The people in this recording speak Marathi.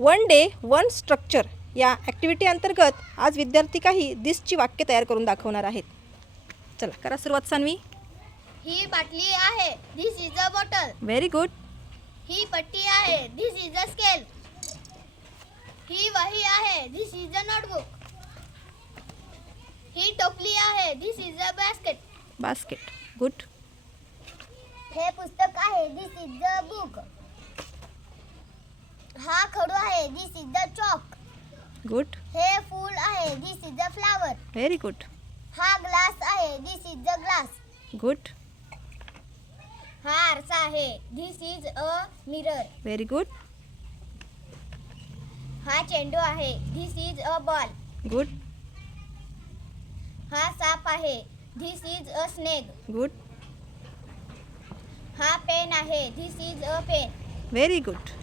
वन डे वन स्ट्रक्चर या ॲक्टिव्हिटी अंतर्गत आज विद्यार्थी काही दिसची वाक्य तयार करून दाखवणार आहेत. चला करा सुरुवात सान्वी. ही बाटली आहे. This is a bottle. Very good. ही पट्टी आहे. This is a scale. ही वही आहे. This is a notebook. ही टोपली आहे. This is a basket. Basket. Good. हे पुस्तक आहे. This is a book. हा खडू आहे. This is the chalk. Good. हे फूल आहे. This is the flower. Very good. हा ग्लास आहे. This is the glass. Good. हा आरसा आहे. This is a mirror. Very good. हा चेंडू आहे. This is a ball. Good. हा साप आहे. This is a snake. Good. हा पेन आहे. This is a pen. Very good.